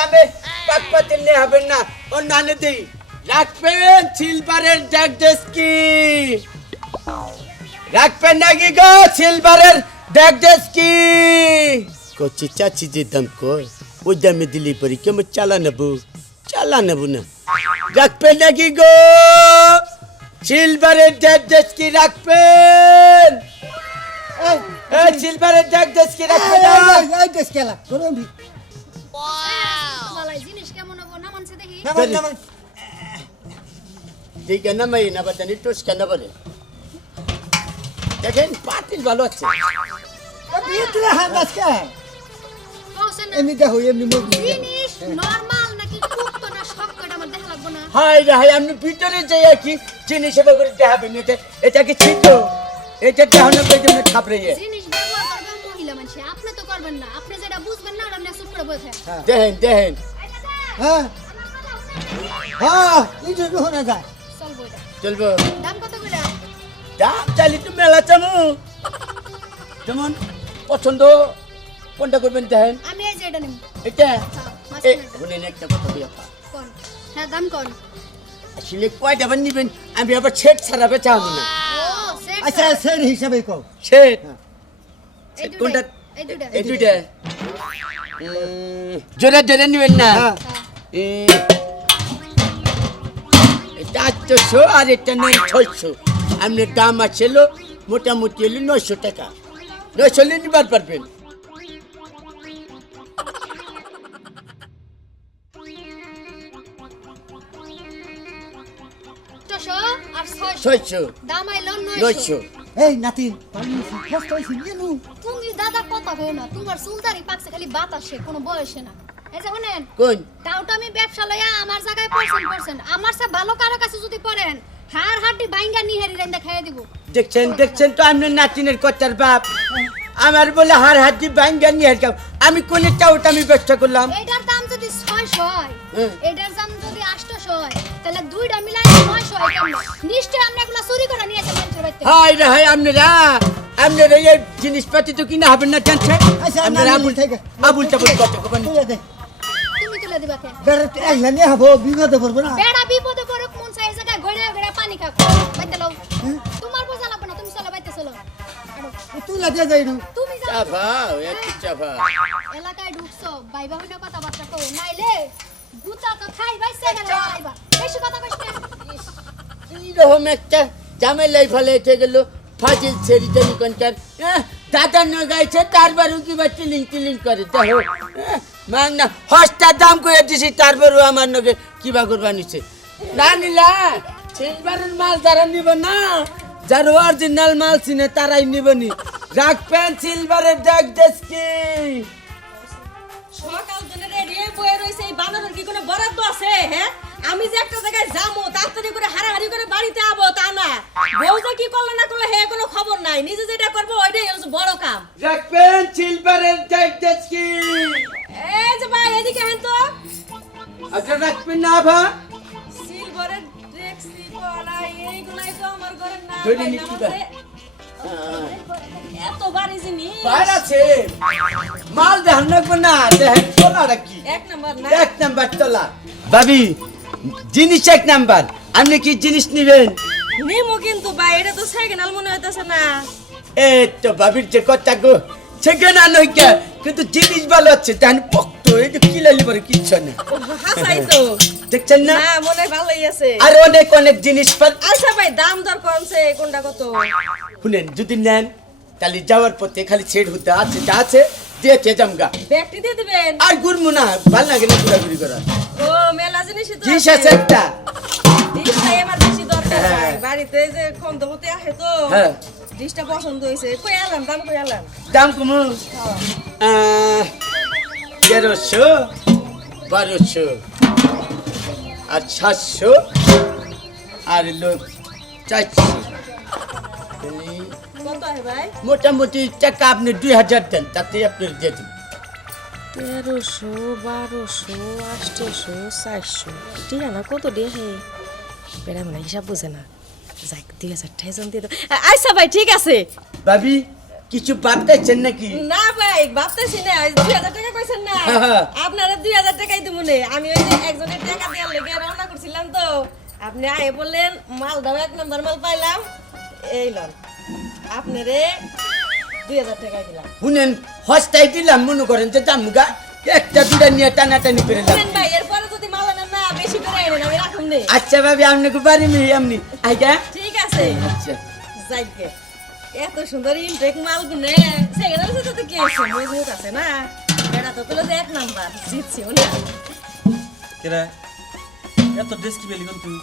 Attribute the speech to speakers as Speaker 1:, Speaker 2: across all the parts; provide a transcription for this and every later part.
Speaker 1: দামে পাকপাতে নিয়ে হবেন না। অন্যান্য দিই রাখবেন সিলভারের ড্যাগ ডেস্কি রাখবেন নাকি গো সিলভারের ড্যাগ ডেস্কি কচি চাচি যে দাম কই ওই দামে দিলি পরি কেমন চালা নেব চালা নেব না। রাখবেন নাকি গো? সিলভারের ড্যাগ ডেস্কি রাখবেন? এই সিলভারের ড্যাগ ডেস্কি রাখবেন?
Speaker 2: এই দেশ খেলা
Speaker 3: না মানছে দেখি
Speaker 2: নামান নামান
Speaker 1: ঠিক না মাই না বাতানি টোস কেন বলে দেখেন পাতিল ভালো আছে
Speaker 2: ভিতরে হাত আজকে এমনি দেখো এমনি মুখ
Speaker 3: জিনিস নরমাল নাকি কুক্ত না সব কটা আমার দেখা লাগবো না?
Speaker 1: হাই রে হাই আমি ভিতরে যাই আর কি? জিনিস করে এটা এটা কি ছিল এটা দেখানো করে জন্য থাপড়ে
Speaker 3: জিনিস ব্যবহার করবে মহিলা মানুষ আপনি তো করবেন না। আপনি যেটা বুঝবেন না ওটা নিয়ে চুপ করে বসে।
Speaker 1: দেখেন দেখেন।
Speaker 2: হ্যাঁ? হ্যাঁ এই যে শোনা যায়
Speaker 3: চলবো দাম কত করে?
Speaker 1: দাম চালি তো মেলা চামু। যেমন পছন্দ কোনটা করবেন দেখেন?
Speaker 3: আমি এই যে এটা নিব।
Speaker 1: এটা এ
Speaker 3: কিনাটা।
Speaker 1: একটা কথা বলি আপা
Speaker 3: কোন? হ্যাঁ দাম কোন?
Speaker 1: আসলে কয়টা নিবেন? আমি আবার ছেট ছাড়াবে না।
Speaker 3: ও সেট
Speaker 2: আচ্ছা হিসাবে কও।
Speaker 1: কোনটা?
Speaker 3: এই দুইটা
Speaker 1: উম, জোরে জোরে নিবেন না?
Speaker 2: হ্যাঁ।
Speaker 1: আটশো আর এটা নেই ছয়শো। আপনার দাম আছে মোটামুটি হলো নয়শো টাকা। নয়শো হলে নিবার পারবেন।
Speaker 3: ছয়শো
Speaker 1: নয়শো।
Speaker 2: এই নাতি
Speaker 3: তুমি দাদা কথা কই না তোমার চুলদারি পাকছে খালি বাতাসে কোনো বয়সে না। এই যে শুনেন
Speaker 1: কোন?
Speaker 3: তাওটা আমি ব্যবসা লইয়া আমার জায়গায় পার্সেন্ট পার্সেন্ট আমার সে ভালো কারও কাছে যদি পড়েন হাড় হাড্ডি বাইঙ্গা নিহেরি রেন্দা খাইয়ে দিব।
Speaker 1: দেখছেন দেখছেন তো আপনার নাতিনের বাপ। আমার বলে হার যাও আমি ওটা আমি ব্যবসা করলাম?
Speaker 3: এটার দাম যদি ছয়শো হয় এটার দাম যদি আটশো হয় তাহলে দুইটা মিলাই নয়শো হয় কেমন নিশ্চয় আপনি এগুলো চুরি করে মানুষের
Speaker 1: হাই রে হাই আপনারা আপনারা এই জিনিসপাতি তো কিনা হবেন না জানছেন?
Speaker 2: আচ্ছা,
Speaker 1: আপনারা আবুল
Speaker 2: থেকে।
Speaker 1: আবুল টাবুল কত কবেন
Speaker 2: তুলে
Speaker 3: দিবা কে?
Speaker 2: বেড়ে একলা নিয়ে হব বিপদে পড়ব না।
Speaker 3: বেড়া বিপদে পড়ুক মন চাই জায়গায় ঘুরে ঘুরে পানি খাও বাইতে লও। তোমার বোঝা লাগবে না তুমি চলো বাইতে চলো। আরও,
Speaker 2: তুলে দিয়ে
Speaker 3: তুমি যাও।
Speaker 1: চাফা একটু চাফা
Speaker 3: এলাকায় ঢুকছো বাইবা হইনা কথাবার্তা কো নাইলে গুতা তো খাই বাইছে গেলে আইবা বেশি কথা কইছ না।
Speaker 1: এইরকম একটা ঝামেলাই ফলে এসে গেল। ফাজিল ছেড়ি জানি কোনটার। দাদা ন গাইছে তারবারও কিবা টিলিং টিলিং করে দেখো। মান না হস্তার দাম করে দিছি তারবারও আমার নগে কিবা করবা নিছে? না নিলা সিলভারের মাল যারা নিব না যার অরিজিনাল মাল চিনে তারাই নিবনি রাখবেন সিলভারের ডাক দেশকি।
Speaker 4: সকাল দিনে রেডি বয়ে রয়েছে এই বানরের কি কোনো বরাদ্দ আছে হ্যাঁ? আমি যে একটা জায়গায় যাব তাড়াতাড়ি করে হারাহারি করে বাড়িতে আবো তা না। বউ যে কি করল না করল হে কোনো খবর নাই। নিজে যেটা করব ওইটাই বড় কাম।
Speaker 1: রাখবেন সিলভারের ডাক দেশকি।
Speaker 4: এই যে ভাই এদিকে হেন তো।
Speaker 1: আচ্ছা রাখবেন না ভা
Speaker 4: সিলভারের ডেক্সি কড়া এইগুলাই তো আমার ঘরে না
Speaker 1: ধরে
Speaker 4: ভাই,
Speaker 1: নিচ্ছি
Speaker 4: নামাজে। এত বাড়ি জিনিস।
Speaker 1: বাইর আছে। মাল দেখান রাখব না দেখেন তোলা রাখি
Speaker 4: এক নাম্বার না।
Speaker 1: এক নাম্বার তোলা ভাবি জিনিস এক নাম্বার। আপনি কি জিনিস নিবেন?
Speaker 4: নিমো কিন্তু ভাই এটা তো সেকেন্ড মনে হইতেছে না।
Speaker 1: এই তো ভাবির যে কথা গো সেখানে নইকা কিন্তু জিনিস ভালো আছে তাহলে পক্ত এই যে কিলালি পরে কিচ্ছু না
Speaker 4: হাসাই তো
Speaker 1: দেখছেন না?
Speaker 4: না মনে ভালোই আছে।
Speaker 1: আর অনেক অনেক জিনিস
Speaker 4: আচ্ছা ভাই দাম দর কমছে কোনটা কত?
Speaker 1: শুনেন যদি নেন তাহলে যাওয়ার পথে খালি ছেড় হতে আছে যা আছে জামগা
Speaker 4: ব্যাগটি দিয়ে দিবেন?
Speaker 1: আর ঘুরবো না ভালো লাগে না ঘোরাঘুরি করা
Speaker 4: ও মেলা জিনিসই তো
Speaker 1: জিনিস আছে। একটা।
Speaker 4: এবার বেশি দরকার
Speaker 1: হ্যাঁ।
Speaker 4: বাড়িতে যে হতে আসে তো।
Speaker 1: হ্যাঁ।
Speaker 4: ডিশটা পছন্দ হয়েছে। কই আলাম দাম কই আলাম
Speaker 1: দাম কমু। তেরোশো বারোশো আর সাতশো আর লোক চারশো।
Speaker 4: হয়
Speaker 1: মোটামুটি টাকা আপনি দুই হাজার দেন তাতে আপনি দিয়ে দিন
Speaker 4: তেরোশো বারোশো আটশোশো চারশো ঠিক আছে কত দিয়ে হে? বেড়া মানে হিসাব বুঝে না। যাক দুই হাজার টাকা জন দিয়ে আচ্ছা ভাই ঠিক আছে
Speaker 1: ভাবি কিছু ভাবতেছেন নাকি?
Speaker 4: না ভাই ভাবতেছি না। দুই হাজার টাকা কইছেন না।
Speaker 1: হ্যাঁ।
Speaker 4: আপনারা দুই হাজার টাকাই দিব আমি ওই যে একজনের টাকা দেওয়ার লেগে রওনা করছিলাম তো। আপনি আয়ে বললেন মাল দাও এক নম্বর মাল পাইলাম। এই লন আপনারে দুই হাজার টাকা দিলাম।
Speaker 1: শুনেন হস্তাই দিলাম মনে করেন যে দামগা একটা দুটা নিয়ে টানাটানি করে
Speaker 4: ভাই এরপরে না আমি রাখুন
Speaker 1: আচ্ছা ভাবি আপনাকে বাড়ি মি এমনি আইটা
Speaker 4: ঠিক আছে।
Speaker 1: আচ্ছা।
Speaker 4: যাইকে এত সুন্দর ইনটেক মাল গুনে সেখানে সাথে তো কি আছে মজুত আছে না? এটা তো তুলে এক নাম্বার। জিতছি উনি।
Speaker 5: কেরা? এত ড্রেস কি পেলি কোন তুই?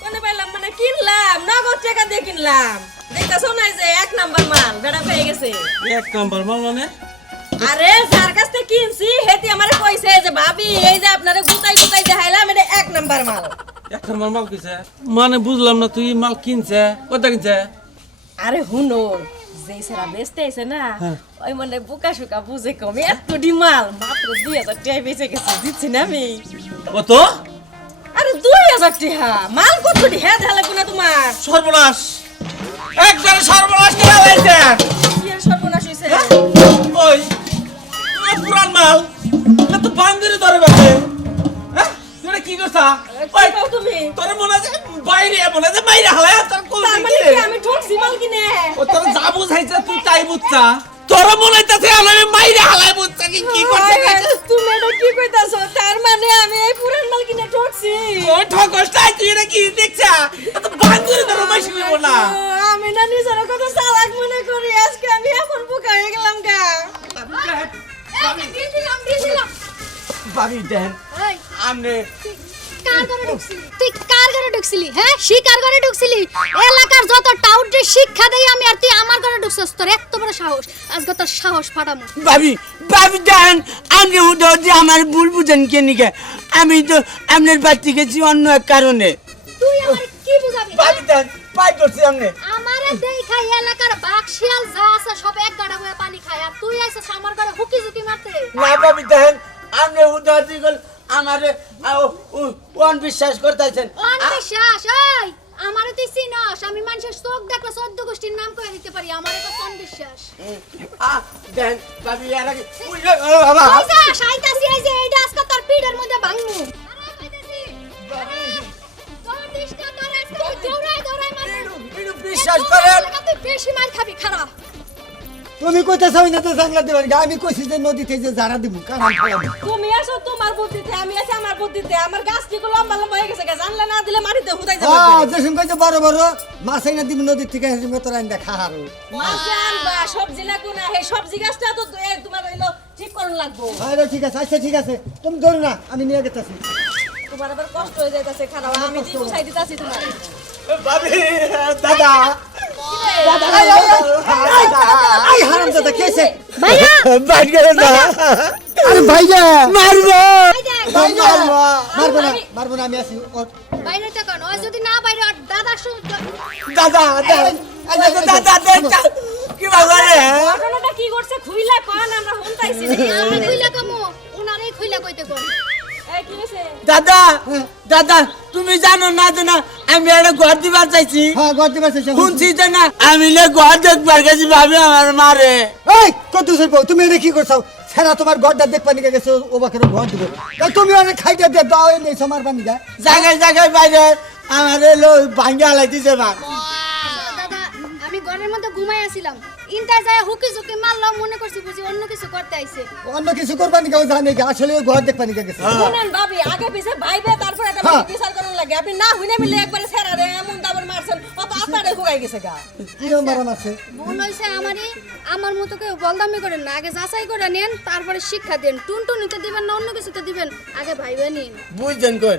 Speaker 4: কোনে পাইলাম মানে কিনলাম নগদ টাকা দিয়ে কিনলাম। দেখতেছো না যে এক নাম্বার মাল বেড়া পেয়ে গেছে।
Speaker 5: এক নাম্বার মাল মানে?
Speaker 4: আরে যার কাছ থেকে কিনছি হেতি আমারে কইছে যে ভাবি এই যে আপনারে গুতাই গুতাই দেখাইলাম এটা এক নাম্বার মাল।
Speaker 5: এক নাম্বার মাল কিছে মানে বুঝলাম না তুই মাল কিনছে? কত কিনছে?
Speaker 4: আরে হুনো যেই সারা বেচতে আইছে না ওই মানে বুকা সুকা বুঝে কম এত ডিমাল মাত্র দুই হাজার টাকা বেঁচে গেছে দিচ্ছি না আমি।
Speaker 5: কত?
Speaker 4: আরে দুই হাজার টাকা মাল কত ঢেয়া ঢালে না তোমার?
Speaker 5: সর্বনাশ! একবারে সর্বনাশ! তো বাঙ্গিরি ধরে বেছে হ্যাঁ? তুই কি করছা?
Speaker 4: তুমি?
Speaker 5: তোর মনে আছে বাইরে মনে আছে বাইরে হালে তোর কোন।
Speaker 4: মানে আমি ঠকছি মাল কিনে।
Speaker 5: ও তোর যা বুঝাইছে তুই তাই বুঝছা। তোর মনে হইতাছে আমি মাইরে হালাই বুঝছা কি কি করছে
Speaker 4: আরে, তুমি এটা কি কইতাছো? তার মানে আমি এই পুরান মাল কিনে ঠকছি
Speaker 5: ওই ঠকসটাই তুই এটা কি দেখছা? এত বাঙ্গিরি ধরে মাইছি হইব না।
Speaker 4: আমি না নিজের কথা চালাক মনে করি আজকে আমি এখন বোকা হয়ে গেলাম গা।
Speaker 1: ভাবি দেন।
Speaker 3: ঢুকছিলি? তুই কার ঘরে ঢুকছিলি হ্যাঁ? শিকার ঘরে ঢুকছিলি? এলাকার যত টাউটে শিক্ষা দেই আমি আর তুই আমার ঘরে ঢুকছস তোর এত বড় সাহস। আজকে তোর সাহস ফাটামু
Speaker 1: ভাবি ভাবি দেন আপনি উঠে উঠে আমার ভুল বুঝেন কে নিকে। আমি তো আপনার বাড়ি গেছি অন্য এক কারণে।
Speaker 3: তুই আমার কি বুঝাবি
Speaker 1: ভাবি দেন পাই করছি আপনি।
Speaker 3: আমারে দেখাই এলাকার বাঘ শিয়াল যা আছে সব এক গাড়া হয়ে পানি খায়। আর তুই আইছিস আমার ঘরে হুকি ঝুঁকি মারতে।
Speaker 1: না ভাবি দেন আপনি উঠে গেল আমার অন বিশ্বাস করতেছেন।
Speaker 3: অন্ধবিশ্বাস এই আমারে তুই চিনস আমি মানুষের চোখ দেখলে চোদ্দ গোষ্ঠীর নাম করে দিতে পারি আমারে তো অন্ধবিশ্বাস।
Speaker 1: দেন ভাবি এর আগে বাবা।
Speaker 3: সাইতাছি এই যে এইটা আজকে তোর পিঠের মধ্যে ভাঙমু
Speaker 1: বিশ্বাস করেন।
Speaker 3: বেশি মার খাবি খারাপ।
Speaker 2: তুমি কইতে চাই না তো জানলা দেবেন আমি কইছি যে নদীতে যে জারা দিব কারণ
Speaker 4: তুমি আসো তোমার বুদ্ধিতে আমি আছি আমার বুদ্ধিতে। আমার গাছ কি লম্বা লম্বা হয়ে গেছে গা। জানলা না দিলে মাটিতে হুদাই
Speaker 2: হ্যাঁ
Speaker 4: যাবে
Speaker 2: যে সঙ্গে বড় বড় মাছ আইনা দিব নদীর থেকে হেসে তোরা আইনা খাহারো
Speaker 4: মাছ যে আনবা সবজি লাগবো না। এই সবজি গাছটা তো তোমার হইল ঠিক করুন লাগবো।
Speaker 2: আরে ঠিক আছে আচ্ছা ঠিক আছে। তুমি ধরো না আমি নিয়ে গেতেছি।
Speaker 4: তোমার আবার কষ্ট হয়ে যাইতাছে খারাপ। আমি দিয়ে গুছাই দিতাছি তোমার।
Speaker 1: ভাবি দাদা
Speaker 3: ভাইয়া
Speaker 1: বাইরে গেল না
Speaker 3: যদি না বাইরে দাদা শুন
Speaker 1: দাদা কি
Speaker 4: করছে খুইলা কন আমরা হুনতাইছি
Speaker 3: আমি খুইলা কামু খুইলা কইতে কোন
Speaker 1: দাদা দাদা তুমি জানো না তো না আমি একটা ঘর দিবার চাইছি।
Speaker 2: হ্যাঁ
Speaker 1: শুনছি যে না আমি লে ঘর দেখবার গেছি ভাবি আমার মারে।
Speaker 2: এই কত সই তুমি এটা কি করছ? সেরা তোমার ঘরটা দেখবা নিকে গেছে ও বাকের ঘর দিব। তুমি অনেক খাইতে দিয়ে দাও নেই সমার বানি যা
Speaker 1: জায়গায় জায়গায় বাইরে আমার এলো ভাঙ্গা হালাইতেছে মা
Speaker 3: আমি ঘরের মধ্যে ঘুমাই আছিলাম ইনটা যায় হুকি ঝুঁকি মারলাম মনে করছি বুঝি অন্য কিছু করতে আইছে।
Speaker 2: অন্য কিছু করবা নিকে? ও জানে কি আসলে ঘর দেখবা নিকে গেছে।
Speaker 4: শুনেন ভাবি আগে পিছে ভাইবে তারপর একটা
Speaker 2: হ্যাঁ।
Speaker 4: বিচার করার লাগে। আপনি না হুইনে মিলে একবারে ছেড়া রে এমন দাবর মারছেন অত আপনারে হুগাই গেছে গা।
Speaker 3: ভুল হয়েছে আমারই আমার মতো কেউ বলদামি করেন না। আগে যাচাই করে নেন তারপরে শিক্ষা দেন। টুনটুনিতে দিবেন না অন্য কিছুতে দিবেন। আগে ভাইবে নিন।
Speaker 1: বুঝছেন কই?